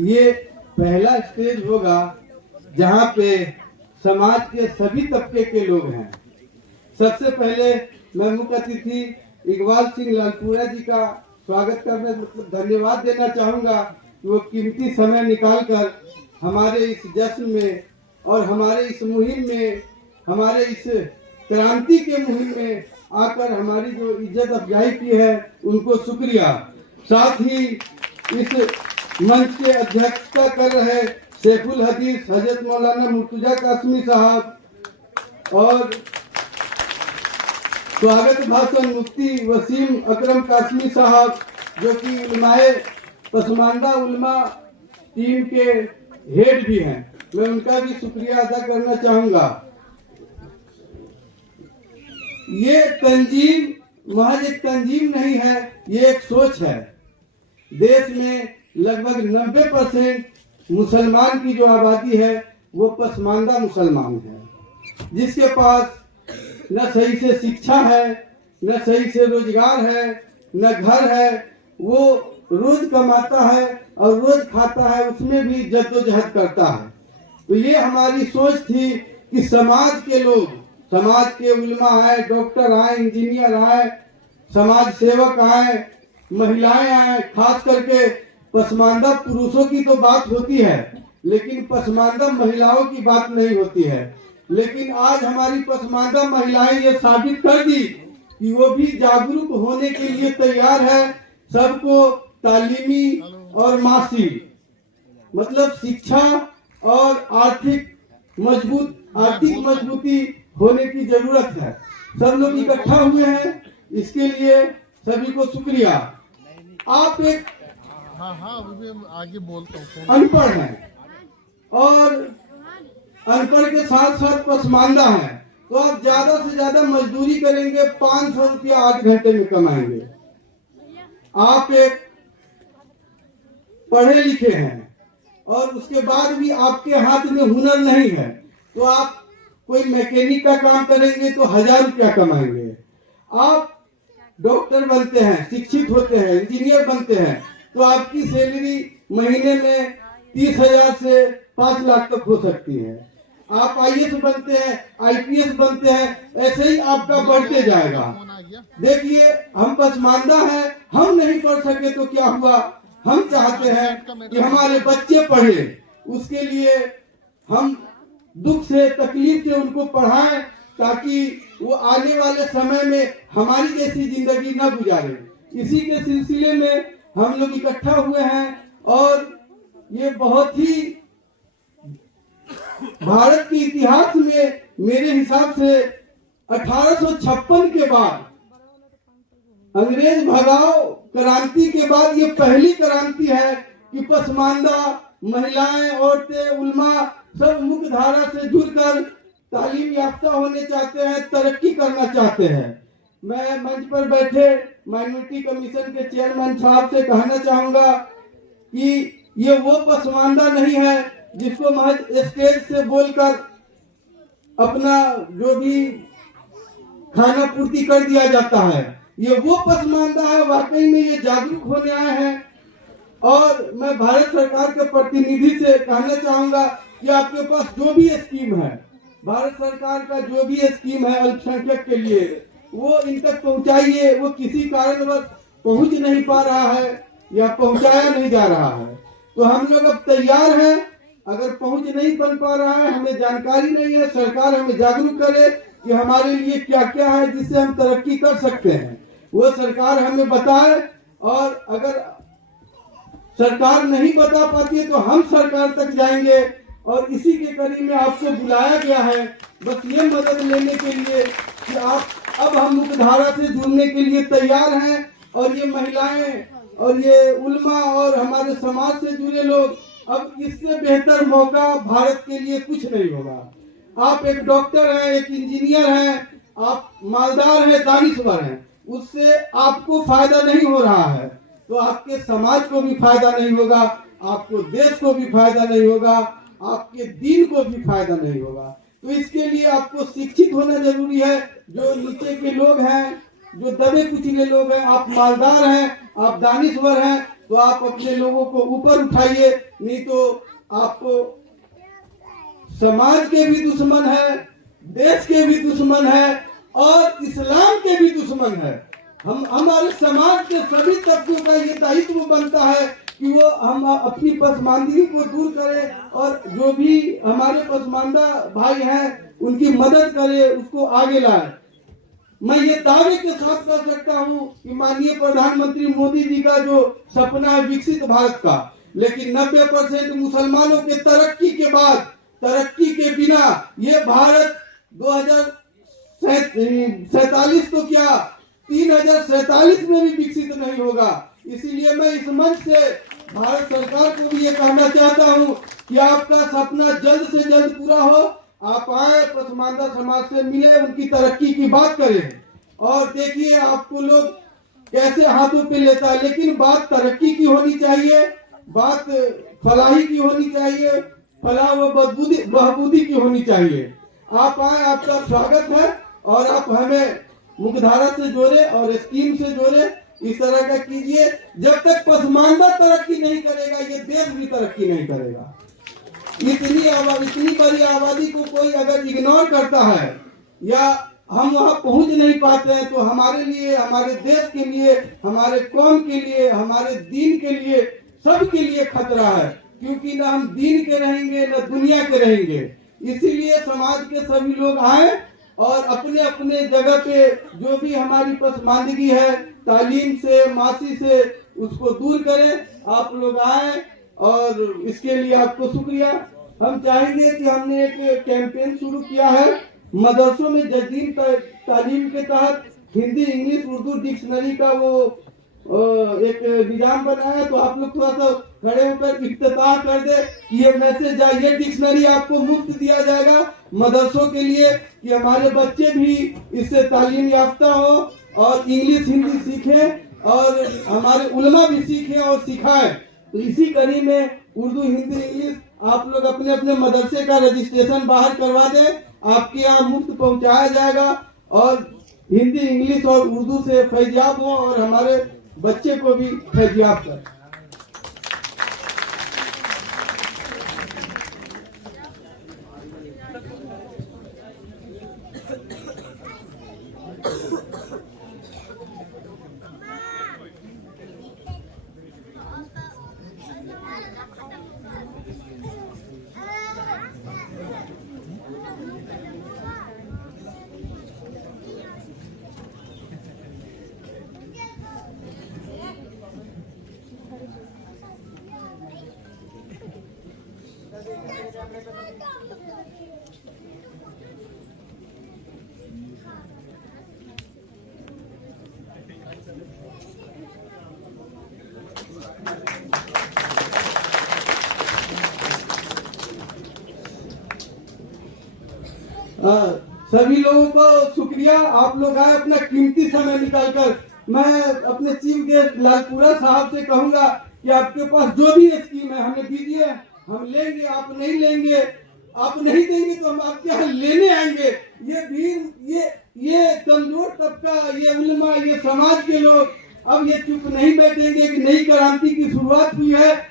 ये पहला स्टेज होगा जहाँ पे समाज के सभी तबके के लोग हैं। सबसे पहले मैं मुख्य अतिथि इकबाल सिंह लालपुरा जी का स्वागत करना धन्यवाद देना चाहूँगा कि वो कीमती समय निकालकर हमारे इस जश्न में और हमारे इस मुहिम में, हमारे इस क्रांति के मुहिम में आकर हमारी जो इज्जत अफजाई की है उनको शुक्रिया। साथ ही इस मंच के अध्यक्षता कर रहे शेखुल हदीस हजरत मौलाना मुर्तजा कासमी साहब और स्वागत भाषण मुफ्ती वसीम अकरम कासमी साहब जो कि उलमाए पसमानदा उलमा टीम के हेड भी हैं, मैं उनका भी शुक्रिया अदा करना चाहूँगा। ये तंजीम महज एक तंजीम नहीं है, ये एक सोच है। देश में लगभग 90% मुसलमान की जो आबादी है वो पसमानदा मुसलमान है, जिसके पास न सही से शिक्षा है, न सही से रोजगार है, न घर है। वो रोज कमाता है और रोज खाता है, उसमें भी जद्दोजहद करता है। तो ये हमारी सोच थी कि समाज के लोग, समाज के उलमा आए, डॉक्टर आए, इंजीनियर आए, समाज सेवक आए, महिलाएं आए। खास करके पसमानदा पुरुषों की तो बात होती है, लेकिन पसमानदा महिलाओं की बात नहीं होती है। लेकिन आज हमारी पसमानदा महिलाएं ये साबित कर दी कि वो भी जागरूक होने के लिए तैयार है। सबको तालीमी और मासी मतलब शिक्षा और आर्थिक मजबूती होने की जरूरत है। सब लोग इकट्ठा हुए हैं, इसके लिए सभी को शुक्रिया। आप एक आगे बोलता हूँ अनपढ़ हैं और अनपढ़ के साथ साथ पसमानदा हैं, तो आप ज्यादा से ज्यादा मजदूरी करेंगे, 500 रुपया 8 घंटे में कमाएंगे। आप एक पढ़े लिखे हैं और उसके बाद भी आपके हाथ में हुनर नहीं है, तो आप कोई मैकेनिक का काम करेंगे तो 1000 रुपया कमाएंगे। आप डॉक्टर बनते हैं, शिक्षित होते हैं, इंजीनियर बनते हैं, तो आपकी सैलरी महीने में 30,000 से 5 लाख तक हो सकती है। आप IAS बनते हैं, IPS बनते हैं, ऐसे ही आपका बढ़ते जाएगा। देखिए, हम पसमानदा हैं, हम नहीं पढ़ सके तो क्या हुआ, हम चाहते हैं कि हमारे बच्चे पढ़े। उसके लिए हम दुख से, तकलीफ से उनको पढ़ाएं, ताकि वो आने वाले समय में हमारी जैसी जिंदगी न गुजारे। इसी के सिलसिले में हम लोग इकट्ठा हुए हैं और ये बहुत ही भारत के इतिहास में मेरे हिसाब से 1856 के बाद अंग्रेज भगाओ क्रांति के बाद ये पहली क्रांति है कि पसमानदा महिलाएं, औरतें, उलमा सब मुख्य धारा से जुड़कर तालीम याफ्ता होने चाहते हैं, तरक्की करना चाहते हैं। मैं मंच पर बैठे माइनॉरिटी कमीशन के चेयरमैन साहब से कहना चाहूंगा कि ये वो पसमानदा नहीं है जिसको महज स्टेज से बोलकर अपना जो भी खाना पूर्ति कर दिया जाता है। ये वो पसमानदा है, वाकई में ये जागरूक होने आए हैं। और मैं भारत सरकार के प्रतिनिधि से कहना चाहूंगा कि आपके पास जो भी स्कीम है, भारत सरकार का जो भी स्कीम है अल्पसंख्यक के लिए, वो इन तक पहुंचाइए। वो किसी कारणवश पहुंच नहीं पा रहा है या पहुंचाया नहीं जा रहा है, तो हम लोग अब तैयार हैं। अगर पहुंच नहीं बन पा रहा है, हमें जानकारी नहीं है, सरकार हमें जागरूक करे कि हमारे लिए क्या क्या है जिससे हम तरक्की कर सकते हैं, वो सरकार हमें बताए। और अगर सरकार नहीं बता पाती है तो हम सरकार तक जाएंगे। और इसी के करीब में आपको बुलाया गया है, बस ये मदद लेने के लिए कि आप अब हम मुख्य धारा से जुड़ने के लिए तैयार हैं। और ये महिलाएं और ये उलमा और हमारे समाज से जुड़े लोग, अब इससे बेहतर मौका भारत के लिए कुछ नहीं होगा। आप एक डॉक्टर हैं, एक इंजीनियर हैं, आप मालदार हैं, दानिश्वर हैं, उससे आपको फायदा नहीं हो रहा है तो आपके समाज को भी फायदा नहीं होगा, आपको देश को भी फायदा नहीं होगा, आपके दीन को भी फायदा नहीं होगा। तो इसके लिए आपको शिक्षित होना जरूरी है। जो नीचे के लोग हैं, जो दबे कुचले लोग हैं, आप मालदार हैं, आप दानिश्वर हैं, तो आप अपने लोगों को ऊपर उठाइए, नहीं तो आपको समाज के भी दुश्मन है, देश के भी दुश्मन है और इस्लाम के भी दुश्मन है। हम हमारे समाज के सभी तत्वों का ये दायित्व बनता है कि वो हम अपनी पसमानदगी को दूर करें और जो भी हमारे पसमानदा भाई हैं उनकी मदद करें, उसको आगे लाएं। मैं ये दावे के साथ कर सकता हूँ कि माननीय प्रधानमंत्री मोदी जी का जो सपना है विकसित भारत का, लेकिन 90% मुसलमानों के तरक्की के बाद, तरक्की के बिना ये भारत 2047 तो क्या 3047 में भी विकसित नहीं होगा। इसीलिए मैं इस मंच से भारत सरकार को भी ये कहना चाहता हूँ कि आपका सपना जल्द से जल्द पूरा हो। आप आए, पसमानदा समाज से मिले, उनकी तरक्की की बात करें और देखिए आपको लोग कैसे हाथों पे लेता है, लेकिन बात तरक्की की होनी चाहिए, बात फलाही की होनी चाहिए, फलाह व बहबूदी की होनी चाहिए। आप आए, आपका स्वागत है और आप हमें मुख्यधारा से जोड़े और स्कीम से जोड़े, इस तरह का कीजिए। जब तक पसमानदा तरक्की नहीं करेगा ये देश भी तरक्की नहीं करेगा। इतनी बड़ी आबादी को कोई अगर इग्नोर करता है या हम वहां पहुंच नहीं पाते हैं तो हमारे लिए, हमारे देश के लिए, हमारे कौम के लिए, हमारे दीन के लिए, सबके लिए खतरा है, क्योंकि ना हम दीन के रहेंगे न दुनिया के रहेंगे। इसीलिए समाज के सभी लोग आए और अपने अपने जगह पे जो भी हमारी पसमानदगी है तालीम से, मासी से, उसको दूर करें। आप लोग आए और इसके लिए आपको शुक्रिया। हम चाहेंगे कि हमने एक कैंपेन शुरू किया है मदरसों में जदीद तालीम के तहत हिंदी, इंग्लिश, उर्दू डिक्शनरी का वो एक निजाम बनाया, तो आप लोग थोड़ा सा खड़े होकर इफ्तिताह कर दे। ये मैसेज आए, ये डिक्शनरी आपको मुफ्त दिया जाएगा मदरसों के लिए कि हमारे बच्चे भी इससे तालीम याफ्ता हो और इंग्लिश हिंदी सीखें और हमारे उलमा भी सीखें और सिखाएं। तो इसी कड़ी में उर्दू, हिंदी, इंग्लिश आप लोग अपने अपने मदरसे का रजिस्ट्रेशन बाहर करवा दें, आपके यहाँ मुफ्त पहुंचाया जाएगा और हिंदी, इंग्लिश और उर्दू से फैजियाब हो और हमारे बच्चे को भी फैजियाब करें। सभी लोगों को शुक्रिया। आप लोग आए अपना कीमती समय निकालकर। मैं अपने चीफ गेस्ट लालपुरा साहब से कहूंगा कि आपके पास जो भी स्कीम है हमें दीजिए, हम लेंगे। आप नहीं लेंगे, आप नहीं देंगे तो हम आपके यहाँ लेने आएंगे। ये भीड़, ये कमजोर तबका, ये उलमा, ये समाज के लोग अब ये चुप नहीं बैठेंगे कि नई क्रांति की शुरुआत हुई है।